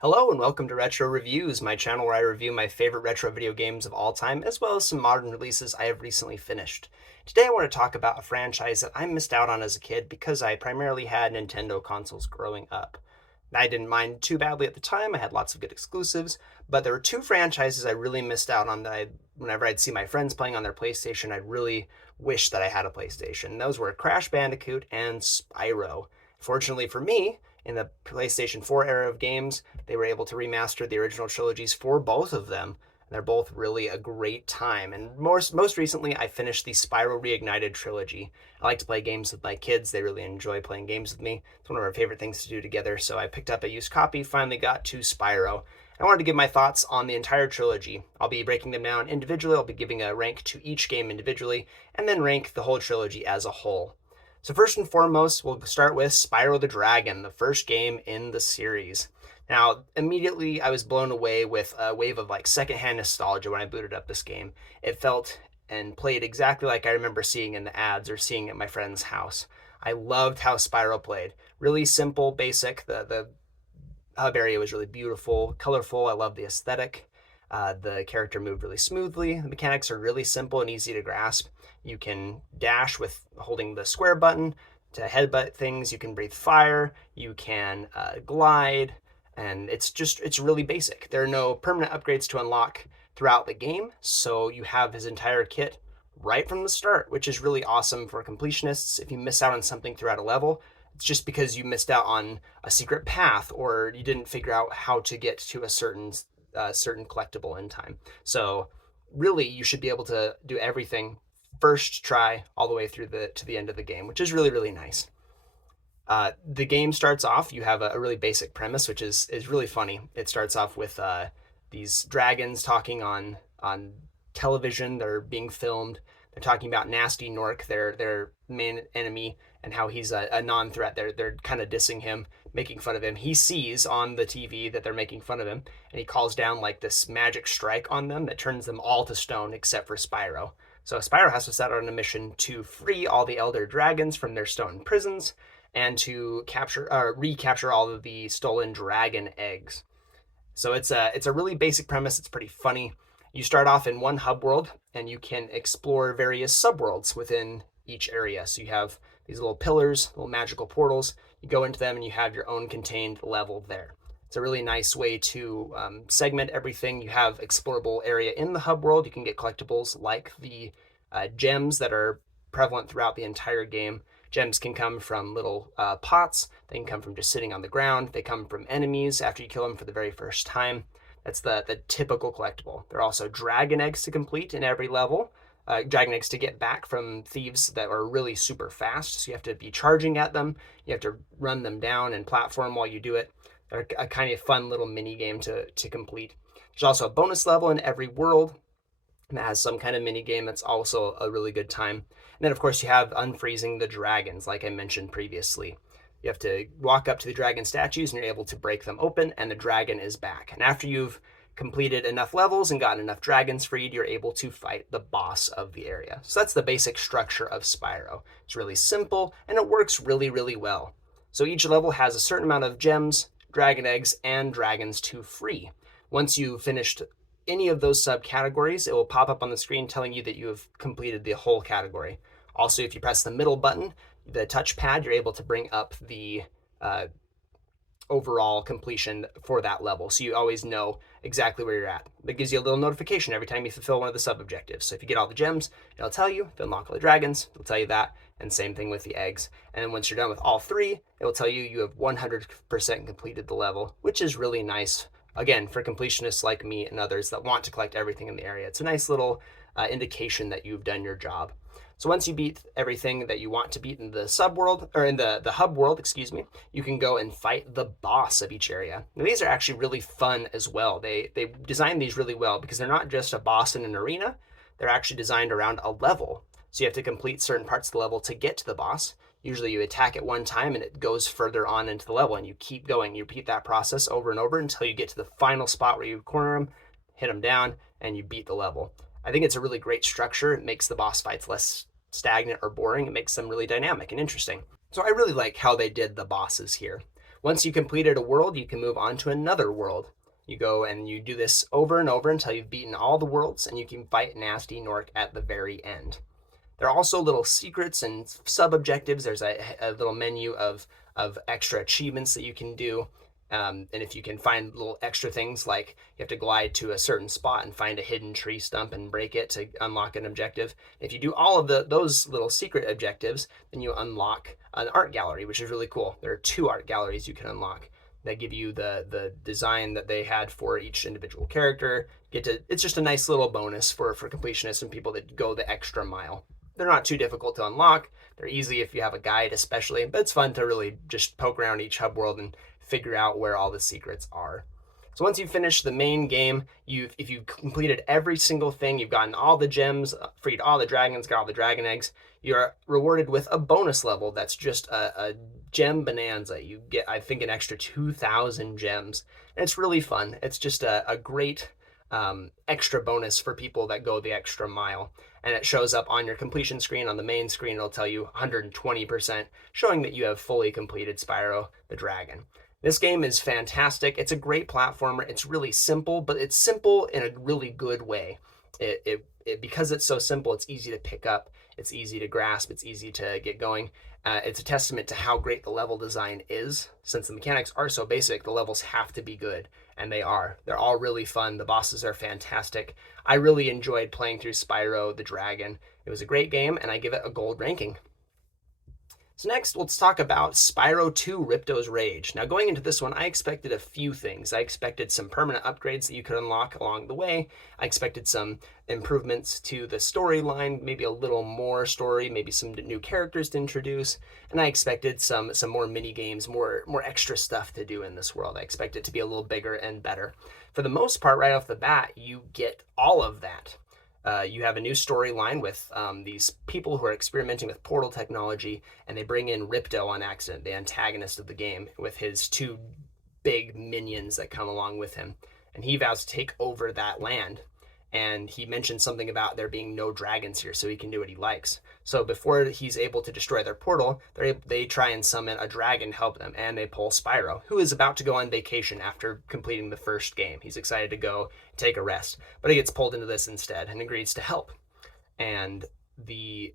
Hello and welcome to Retro Reviews, my channel where I review my favorite retro video games of all time, as well as some modern releases I have recently finished. Today I want to talk about a franchise that I missed out on as a kid because I primarily had Nintendo consoles growing up. I didn't mind too badly at the time, I had lots of good exclusives, but there were two franchises I really missed out on whenever I'd see my friends playing on their PlayStation, I'd really wish that I had a PlayStation. Those were Crash Bandicoot and Spyro. Fortunately for me, in the PlayStation 4 era of games, they were able to remaster the original trilogies for both of them. They're both really a great time. And most recently, I finished the Spyro Reignited Trilogy. I like to play games with my kids. They really enjoy playing games with me. It's one of our favorite things to do together. So I picked up a used copy, finally got to Spyro. I wanted to give my thoughts on the entire trilogy. I'll be breaking them down individually. I'll be giving a rank to each game individually, and then rank the whole trilogy as a whole. So first and foremost, we'll start with Spyro the Dragon, the first game in the series. Now, immediately I was blown away with a wave of secondhand nostalgia when I booted up this game. It felt and played exactly like I remember seeing in the ads or seeing at my friend's house. I loved how Spyro played. Really simple, basic. The hub area was really beautiful, colorful. I love the aesthetic. The character moved really smoothly. The mechanics are really simple and easy to grasp. You can dash with holding the square button to headbutt things. You can breathe fire. You can glide. And it's really basic. There are no permanent upgrades to unlock throughout the game. So you have his entire kit right from the start, which is really awesome for completionists. If you miss out on something throughout a level, it's just because you missed out on a secret path or you didn't figure out how to get to a certain collectible in time. So really, you should be able to do everything first try all the way through to the end of the game, which is really nice. The game starts off. You have a really basic premise, which is really funny. It starts off with these dragons talking on television. They're being filmed. They're talking about Nasty Nork, their main enemy, and how he's a non-threat. They're kind of dissing him, making fun of him. He sees on the TV that they're making fun of him, and he calls down like this magic strike on them that turns them all to stone except for Spyro. So Spyro has to set out on a mission to free all the elder dragons from their stone prisons and to recapture all of the stolen dragon eggs. So it's a really basic premise. It's pretty funny. You start off in one hub world and you can explore various subworlds within each area. So you have these little pillars, little magical portals. You go into them and you have your own contained level there. It's a really nice way to segment everything. You have explorable area in the hub world. You can get collectibles like the gems that are prevalent throughout the entire game. Gems can come from little pots. They can come from just sitting on the ground. They come from enemies after you kill them for the very first time. That's the typical collectible. There are also dragon eggs to complete in every level. Dragon eggs to get back from thieves that are really super fast. So you have to be charging at them. You have to run them down and platform while you do it. They're a kind of fun little mini game to complete. There's also a bonus level in every world that has some kind of mini game that's also a really good time. And then, of course, you have unfreezing the dragons, like I mentioned previously. You have to walk up to the dragon statues and you're able to break them open, and the dragon is back. And after you've completed enough levels and gotten enough dragons freed, you're able to fight the boss of the area. So that's the basic structure of Spyro. It's really simple and it works really well. So each level has a certain amount of gems, dragon eggs, and dragons to free. Once you've finished any of those subcategories, it will pop up on the screen telling you that you have completed the whole category. Also, if you press the middle button, the touchpad, you're able to bring up the overall completion for that level. So you always know exactly where you're at. That gives you a little notification every time you fulfill one of the sub-objectives. So if you get all the gems, it'll tell you. If you unlock all the dragons, it'll tell you that. And same thing with the eggs. And then once you're done with all three, it will tell you you have 100% completed the level, which is really nice. Again, for completionists like me and others that want to collect everything in the area, it's a nice little indication that you've done your job. So once you beat everything that you want to beat in the subworld, or in the hub world, excuse me, you can go and fight the boss of each area. Now, these are actually really fun as well. They designed these really well because they're not just a boss in an arena. They're actually designed around a level. So you have to complete certain parts of the level to get to the boss. Usually you attack it one time and it goes further on into the level and you keep going. You repeat that process over and over until you get to the final spot where you corner them, hit them down, and you beat the level. I think it's a really great structure. It makes the boss fights less stagnant or boring. It makes them really dynamic and interesting. So I really like how they did the bosses here. Once you completed a world, you can move on to another world. You go and you do this over and over until you've beaten all the worlds, and you can fight Nasty Nork at the very end. There are also little secrets and sub-objectives. There's a little menu of extra achievements that you can do. And if you can find little extra things, like you have to glide to a certain spot and find a hidden tree stump and break it to unlock an objective. If you do all of those little secret objectives, then you unlock an art gallery, which is really cool. There are 2 art galleries you can unlock that give you the design that they had for each individual character. It's just a nice little bonus for completionists and people that go the extra mile. They're not too difficult to unlock. They're easy if you have a guide, especially, but it's fun to really just poke around each hub world and figure out where all the secrets are. So once you finish the main game, if you've completed every single thing, you've gotten all the gems, freed all the dragons, got all the dragon eggs, you're rewarded with a bonus level that's just a gem bonanza. You get, I think, an extra 2,000 gems. And it's really fun. It's just a great extra bonus for people that go the extra mile. And it shows up on your completion screen. On the main screen, it'll tell you 120%, showing that you have fully completed Spyro the Dragon. This game is fantastic. It's a great platformer. It's really simple, but it's simple in a really good way. Because it's so simple, it's easy to pick up, it's easy to grasp, it's easy to get going. It's a testament to how great the level design is. Since the mechanics are so basic, the levels have to be good, and they are. They're all really fun. The bosses are fantastic. I really enjoyed playing through Spyro the Dragon. It was a great game, and I give it a gold ranking. So next, let's talk about Spyro 2 Ripto's Rage. Now, going into this one, I expected a few things. I expected some permanent upgrades that you could unlock along the way. I expected some improvements to the storyline, maybe a little more story, maybe some new characters to introduce, and I expected some more mini games, more extra stuff to do in this world. I expect it to be a little bigger and better. For the most part, right off the bat, you get all of that. You have a new storyline with these people who are experimenting with portal technology, and they bring in Ripto on accident, the antagonist of the game, with his 2 big minions that come along with him. And he vows to take over that land. And he mentions something about there being no dragons here, so he can do what he likes. So before he's able to destroy their portal, they try and summon a dragon to help them, and they pull Spyro, who is about to go on vacation after completing the first game. He's excited to go take a rest, but he gets pulled into this instead and agrees to help. And the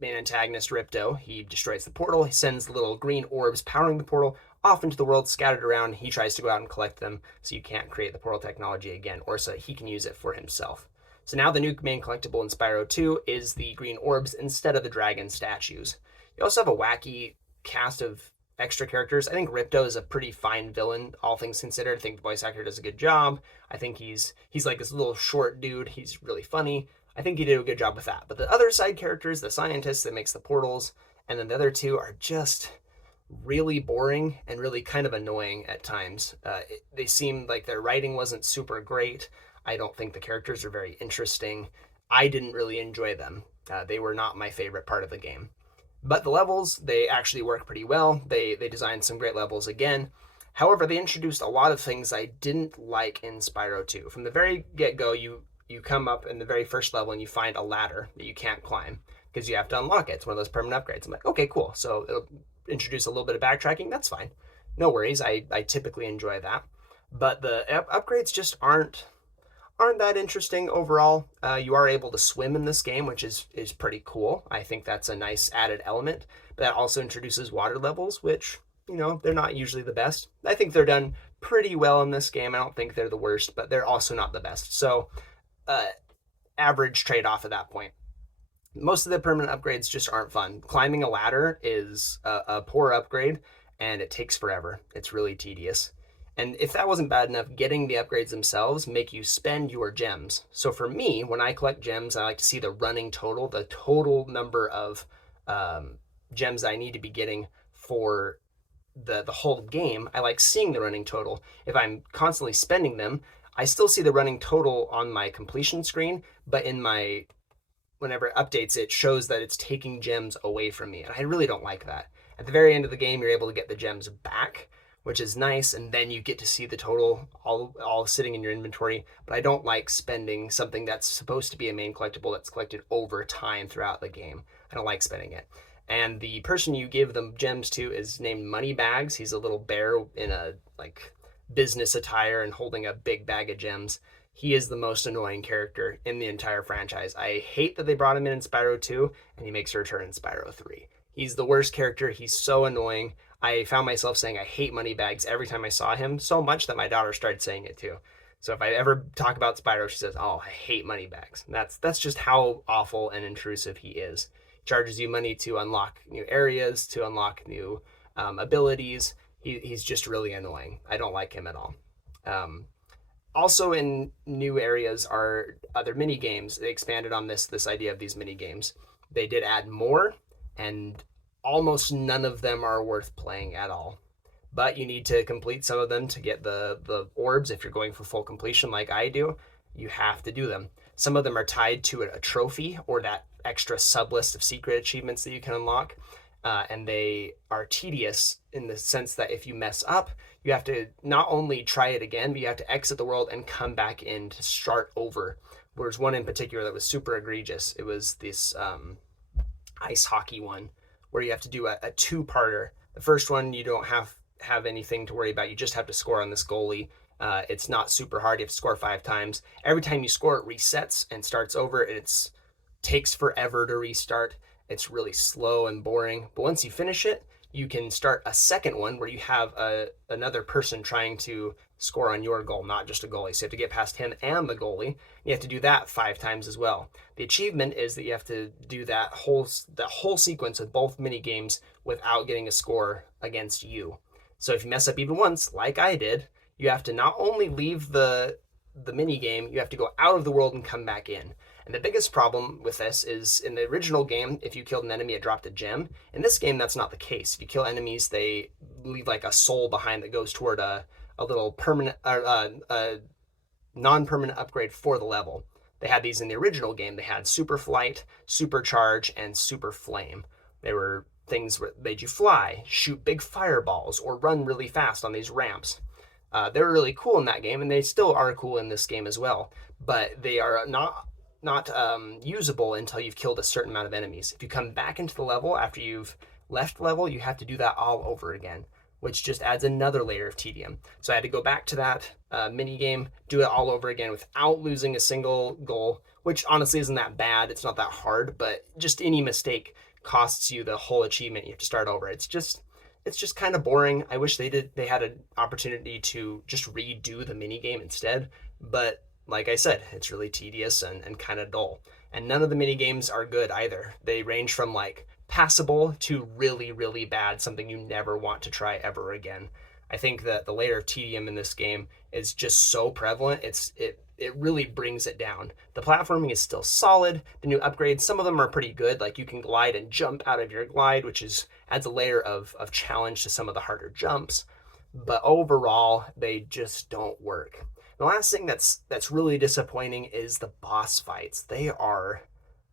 main antagonist, Ripto, he destroys the portal. He sends little green orbs powering the portal off into the world, scattered around. He tries to go out and collect them so you can't create the portal technology again, or so he can use it for himself. So now the new main collectible in Spyro 2 is the green orbs instead of the dragon statues. You also have a wacky cast of extra characters. I think Ripto is a pretty fine villain, all things considered. I think the voice actor does a good job. I think he's like this little short dude. He's really funny. I think he did a good job with that. But the other side characters, the scientist that makes the portals, and then the other 2 are just really boring and really kind of annoying at times. They seem like their writing wasn't super great. I don't think the characters are very interesting. I didn't really enjoy them. They were not my favorite part of the game. But the levels, they actually work pretty well. They designed some great levels again. However, they introduced a lot of things I didn't like in Spyro 2. From the very get-go, you come up in the very first level and you find a ladder that you can't climb because you have to unlock it. It's one of those permanent upgrades. I'm like, okay, cool. So it'll introduce a little bit of backtracking. That's fine. No worries. I typically enjoy that. But the upgrades just aren't that interesting overall. You are able to swim in this game, which is pretty cool. I think that's a nice added element. But that also introduces water levels, which, they're not usually the best. I think they're done pretty well in this game. I don't think they're the worst, but they're also not the best. So average trade-off at that point. Most of the permanent upgrades just aren't fun. Climbing a ladder is a poor upgrade, and it takes forever. It's really tedious. And if that wasn't bad enough, getting the upgrades themselves make you spend your gems. So for me, when I collect gems, I like to see the running total, the total number of gems I need to be getting for the whole game. I like seeing the running total. If I'm constantly spending them, I still see the running total on my completion screen, but whenever it updates, it shows that it's taking gems away from me. And I really don't like that. At the very end of the game, you're able to get the gems back, which is nice, and then you get to see the total all sitting in your inventory. But I don't like spending something that's supposed to be a main collectible that's collected over time throughout the game. I don't like spending it. And the person you give the gems to is named Moneybags. He's a little bear in a like business attire and holding a big bag of gems. He is the most annoying character in the entire franchise. I hate that they brought him in Spyro 2 and he makes a return in Spyro 3. He's the worst character. He's so annoying. I found myself saying I hate Moneybags every time I saw him, so much that my daughter started saying it too. So if I ever talk about Spyro, she says, "Oh, I hate Moneybags." That's just how awful and intrusive he is. He charges you money to unlock new areas, to unlock new abilities. He's just really annoying. I don't like him at all. Um, Also in new areas are other mini games. They expanded on this idea of these mini games. They did add more, and almost none of them are worth playing at all. But you need to complete some of them to get the orbs. If you're going for full completion like I do, you have to do them. Some of them are tied to a trophy or that extra sub list of secret achievements that you can unlock. And they are tedious in the sense that if you mess up, you have to not only try it again, but you have to exit the world and come back in to start over. There's one in particular that was super egregious. It was this ice hockey one where you have to do a two-parter. The first one you don't have anything to worry about. You just have to score on this goalie. It's not super hard. You have to score 5 times. Every time you score, it resets and starts over. It takes forever to restart. It's really slow and boring. But once you finish it, you can start a second one where you have another person trying to score on your goal, not just a goalie. So you have to get past him and the goalie. You have to do that 5 times as well. The achievement is that you have to do that whole sequence of both mini games without getting a score against you. So if you mess up even once, like I did, you have to not only leave the mini game, you have to go out of the world and come back in. And the biggest problem with this is in the original game, if you killed an enemy, it dropped a gem. In this game, that's not the case. If you kill enemies, they leave like a soul behind that goes toward a little permanent, non-permanent upgrade for the level. They had these in the original game. They had Super Flight, Super Charge, and Super Flame. They were things that made you fly, shoot big fireballs, or run really fast on these ramps. They were really cool in that game, and they still are cool in this game as well. But they are not usable until you've killed a certain amount of enemies. If you come back into the level after you've left level, you have to do that all over again, which just adds another layer of tedium. So I had to go back to that mini game, do it all over again without losing a single goal, which honestly isn't that bad. It's not that hard, but just any mistake costs you the whole achievement. You have to start over. It's just kind of boring. I wish they had an opportunity to just redo the mini game instead, but like I said, it's really tedious and kind of dull. And none of the mini games are good either. They range from like passable to really, really bad, something you never want to try ever again. I think that the layer of tedium in this game is just so prevalent. It really brings it down. The platforming is still solid. The new upgrades, some of them are pretty good. Like you can glide and jump out of your glide, which adds a layer of challenge to some of the harder jumps. But overall, they just don't work. The last thing that's really disappointing is the boss fights. They are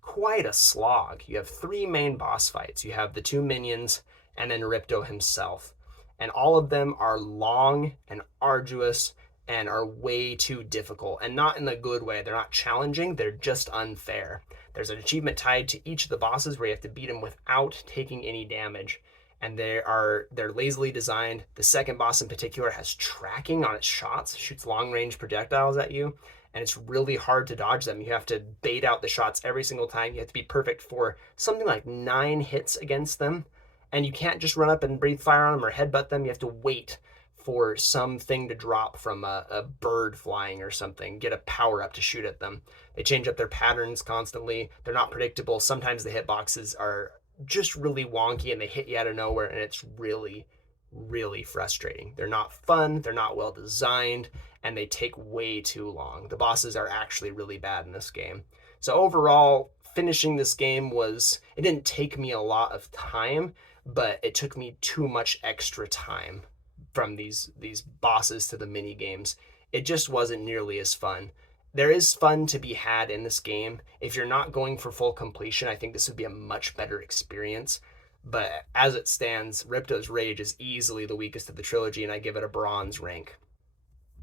quite a slog. You have 3 main boss fights. You have the 2 minions and then Ripto himself. And all of them are long and arduous and are way too difficult, and not in a good way. They're not challenging, they're just unfair. There's an achievement tied to each of the bosses where you have to beat them without taking any damage. And they're lazily designed. The second boss in particular has tracking on its shots, shoots long-range projectiles at you, and it's really hard to dodge them. You have to bait out the shots every single time. You have to be perfect for something like 9 hits against them, and you can't just run up and breathe fire on them or headbutt them. You have to wait for something to drop from a bird flying or something, get a power up to shoot at them. They change up their patterns constantly. They're not predictable. Sometimes the hitboxes are just really wonky and they hit you out of nowhere, and it's really, really frustrating. They're not fun, they're not well designed, and they take way too long. The bosses are actually really bad in this game. So overall, finishing this game it didn't take me a lot of time, but it took me too much extra time from these bosses to the mini games. It just wasn't nearly as fun. There is fun to be had in this game. If you're not going for full completion, I think this would be a much better experience. But as it stands, Ripto's Rage is easily the weakest of the trilogy, and I give it a bronze rank.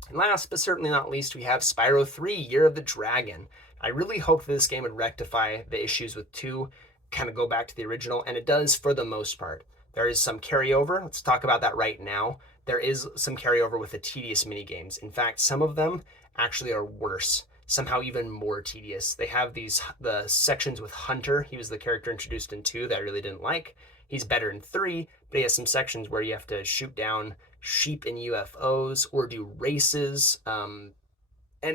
And last but certainly not least, we have Spyro 3 Year of the Dragon. I really hoped that this game would rectify the issues with 2. kind of go back to the original, and it does for the most part. There is some carryover. Let's talk about that right now. There is some carryover with the tedious mini games. In fact, some of them actually are worse, somehow even more tedious. They have the sections with Hunter. He was the character introduced in 2 that I really didn't like. He's better in 3, but he has some sections where you have to shoot down sheep in UFOs or do races, and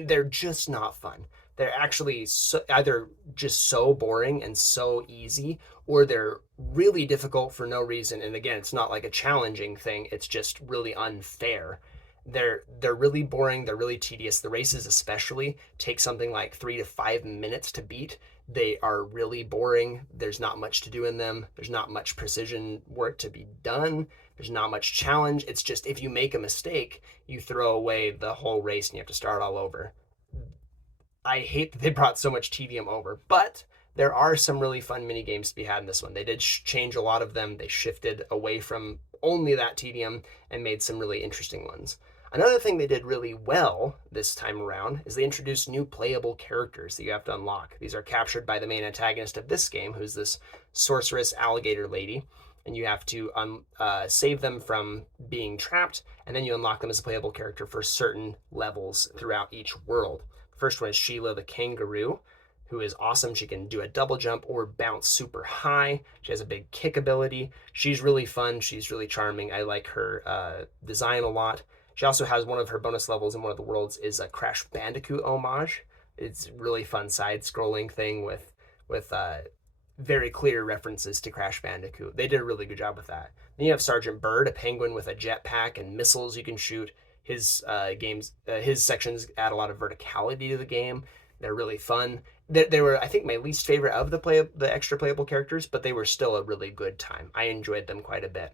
they're just not fun. They're actually either just so boring and so easy, or they're really difficult for no reason. And again, it's not like a challenging thing, it's just really unfair. They're really boring, they're really tedious. The races especially take something like 3 to 5 minutes to beat. They are really boring. There's not much to do in them. There's not much precision work to be done. There's not much challenge. It's just if you make a mistake, you throw away the whole race and you have to start all over. I hate that they brought so much tedium over, but there are some really fun mini games to be had in this one. They did change a lot of them. They shifted away from only that tedium and made some really interesting ones. Another thing they did really well this time around is they introduced new playable characters that you have to unlock. These are captured by the main antagonist of this game, who's this sorceress alligator lady, and you have to save them from being trapped, and then you unlock them as a playable character for certain levels throughout each world. The first one is Sheila the kangaroo, who is awesome. She can do a double jump or bounce super high. She has a big kick ability. She's really fun. She's really charming. I like her design a lot. She also has one of her bonus levels in one of the worlds is a Crash Bandicoot homage. It's a really fun side-scrolling thing with very clear references to Crash Bandicoot. They did a really good job with that. Then you have Sergeant Bird, a penguin with a jetpack and missiles you can shoot. His sections add a lot of verticality to the game. They're really fun. They were, I think, my least favorite of the extra playable characters, but they were still a really good time. I enjoyed them quite a bit.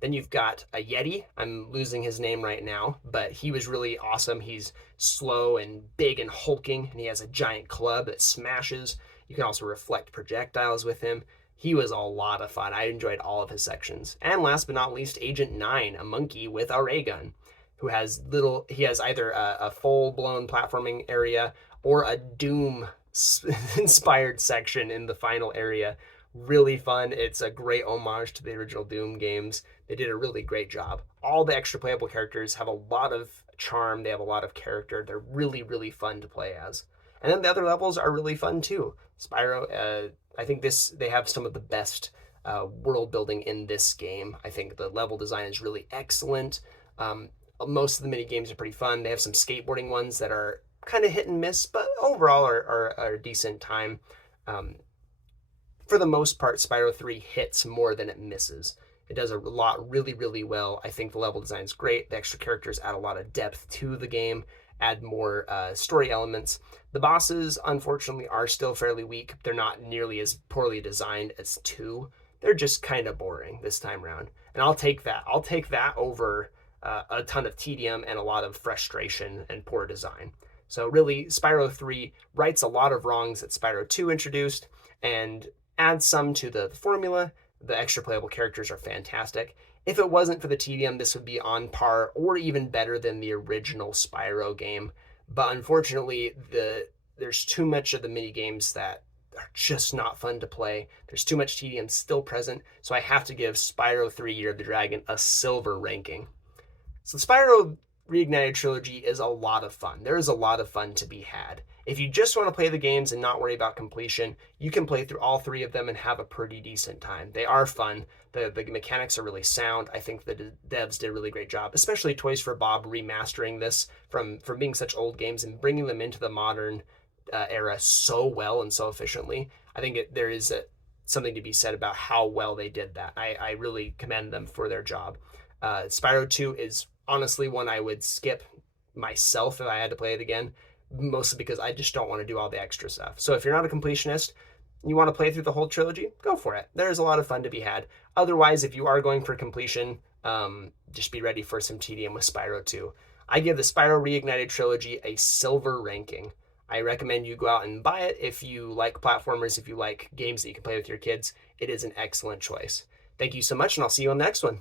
Then you've got a Yeti. I'm losing his name right now, but he was really awesome. He's slow and big and hulking, and he has a giant club that smashes. You can also reflect projectiles with him. He was a lot of fun. I enjoyed all of his sections. And last but not least, Agent 9, a monkey with a ray gun, who has he has either a full-blown platforming area or a Doom inspired section in the final area. Really fun. It's a great homage to the original Doom games. They did a really great job. All the extra playable characters have a lot of charm. They have a lot of character. They're really, really fun to play as. And then the other levels are really fun too. Spyro, I think they have some of the best world building in this game. I think the level design is really excellent. Most of the mini games are pretty fun. They have some skateboarding ones that are kind of hit and miss, but overall are a decent time. For the most part, Spyro 3 hits more than it misses. It does a lot really, really well. I think the level design is great. The extra characters add a lot of depth to the game, add more story elements. The bosses, unfortunately, are still fairly weak. They're not nearly as poorly designed as 2. They're just kind of boring this time around. And I'll take that. I'll take that over a ton of tedium and a lot of frustration and poor design. So really, Spyro 3 rights a lot of wrongs that Spyro 2 introduced and adds some to the formula. The extra playable characters are fantastic. If it wasn't for the tedium, this would be on par or even better than the original Spyro game. But unfortunately, there's too much of the mini games that are just not fun to play. There's too much tedium still present, so I have to give Spyro 3 Year of the Dragon a silver ranking. So Spyro Reignited Trilogy is a lot of fun. There is a lot of fun to be had. If you just want to play the games and not worry about completion, you can play through all 3 of them and have a pretty decent time. They are fun. The mechanics are really sound. I think the devs did a really great job, especially Toys for Bob remastering this from being such old games and bringing them into the modern era so well and so efficiently. I think there is something to be said about how well they did that. I really commend them for their job. Spyro 2 is honestly one I would skip myself if I had to play it again, mostly because I just don't want to do all the extra stuff. So if you're not a completionist, you want to play through the whole trilogy, go for it. There's a lot of fun to be had. Otherwise, if you are going for completion, just be ready for some tedium with Spyro 2. I give the Spyro Reignited Trilogy a silver ranking. I recommend you go out and buy it if you like platformers, if you like games that you can play with your kids. It is an excellent choice. Thank you so much, and I'll see you on the next one.